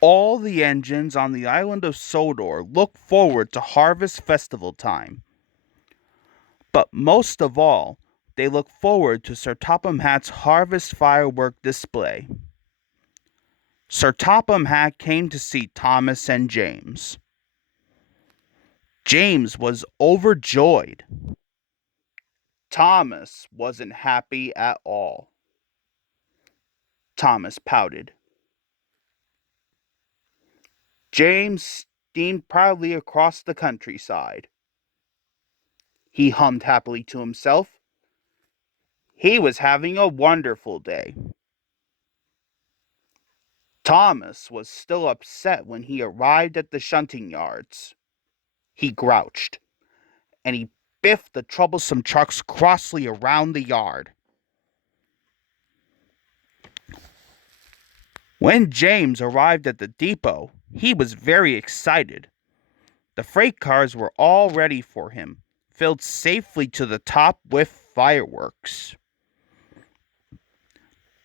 All the engines on the island of Sodor look forward to harvest festival time. But most of all, they look forward to Sir Topham Hatt's harvest firework display. Sir Topham Hatt came to see Thomas and James. James was overjoyed. Thomas wasn't happy at all. Thomas pouted. James steamed proudly across the countryside. He hummed happily to himself. He was having a wonderful day. Thomas was still upset when he arrived at the shunting yards. He grouched, and he biffed the troublesome trucks crossly around the yard. When James arrived at the depot, he was very excited. The freight cars were all ready for him, filled safely to the top with fireworks.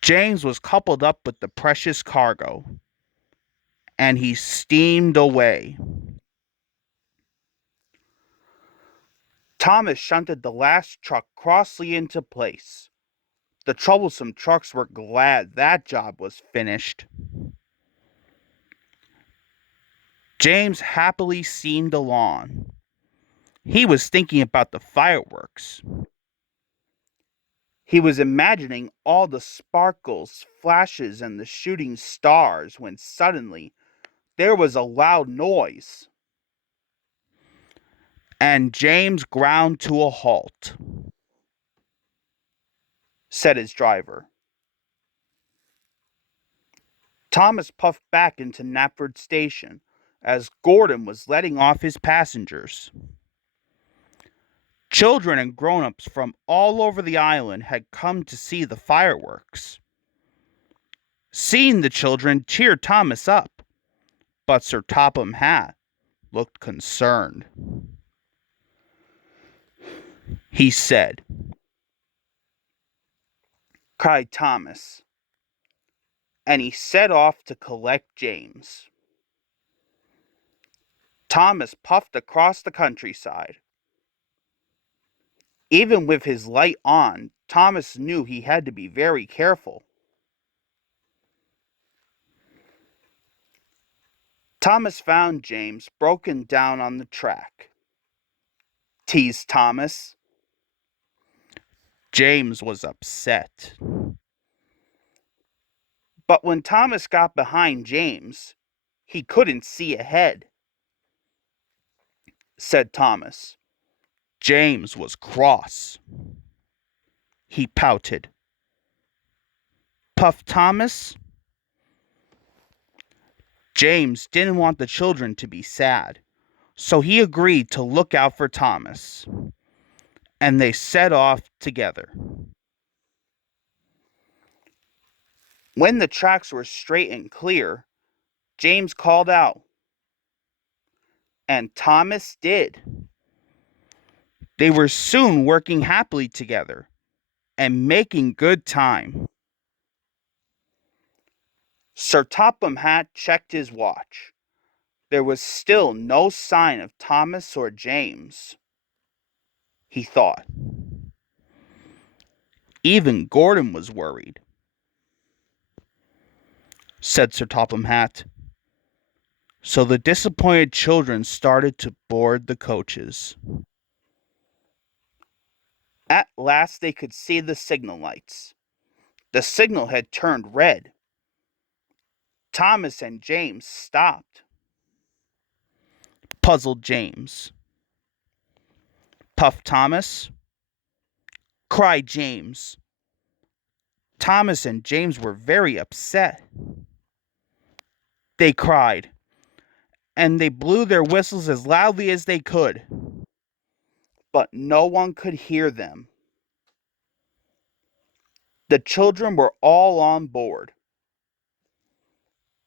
James was coupled up with the precious cargo, and he steamed away. Thomas shunted the last truck crossly into place. The troublesome trucks were glad that job was finished. James happily steamed along. He was thinking about the fireworks. He was imagining all the sparkles, flashes, and the shooting stars when suddenly there was a loud noise, and James ground to a halt. Said his driver. Thomas puffed back into Knapford Station as Gordon was letting off his passengers. Children and grown-ups from all over the island had come to see the fireworks. Seeing the children cheered Thomas up, but Sir Topham Hatt looked concerned. He said, cried Thomas, and he set off to collect James. Thomas puffed across the countryside. Even with his light on, Thomas knew he had to be very careful. Thomas found James broken down on the track. Teased Thomas. James was upset. But when Thomas got behind James, he couldn't see ahead. Said Thomas. James was cross. He pouted. Puffed Thomas. James didn't want the children to be sad, so he agreed to look out for Thomas, and they set off together. When the tracks were straight and clear, James called out, and Thomas did. They were soon working happily together and making good time. Sir Topham Hatt checked his watch. There was still no sign of Thomas or James, he thought. Even Gordon was worried. Said Sir Topham Hatt. So the disappointed children started to board the coaches. At last they could see the signal lights. The signal had turned red. Thomas and James stopped. Puzzled James. Puffed Thomas. Cried James. Thomas and James were very upset. They cried, and they blew their whistles as loudly as they could. But no one could hear them. The children were all on board.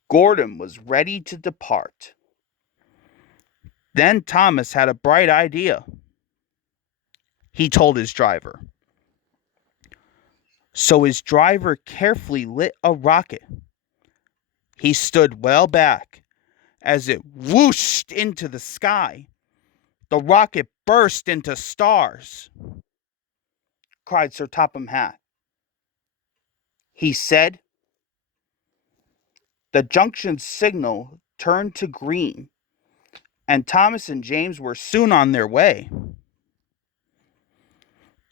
Gordon was ready to depart. Then Thomas had a bright idea. He told his driver. So his driver carefully lit a rocket. He stood well back as it whooshed into the sky. The rocket burst into stars, cried Sir Topham Hatt. He said, the junction signal turned to green, and Thomas and James were soon on their way.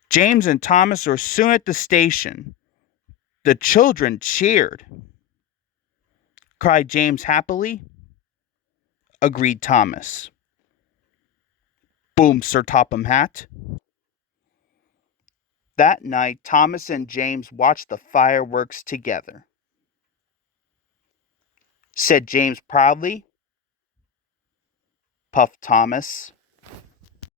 James and Thomas were soon at the station. The children cheered, cried James happily. Agreed Thomas. Boomed Sir Topham Hatt. That night, Thomas and James watched the fireworks together. Said James proudly. Puffed Thomas.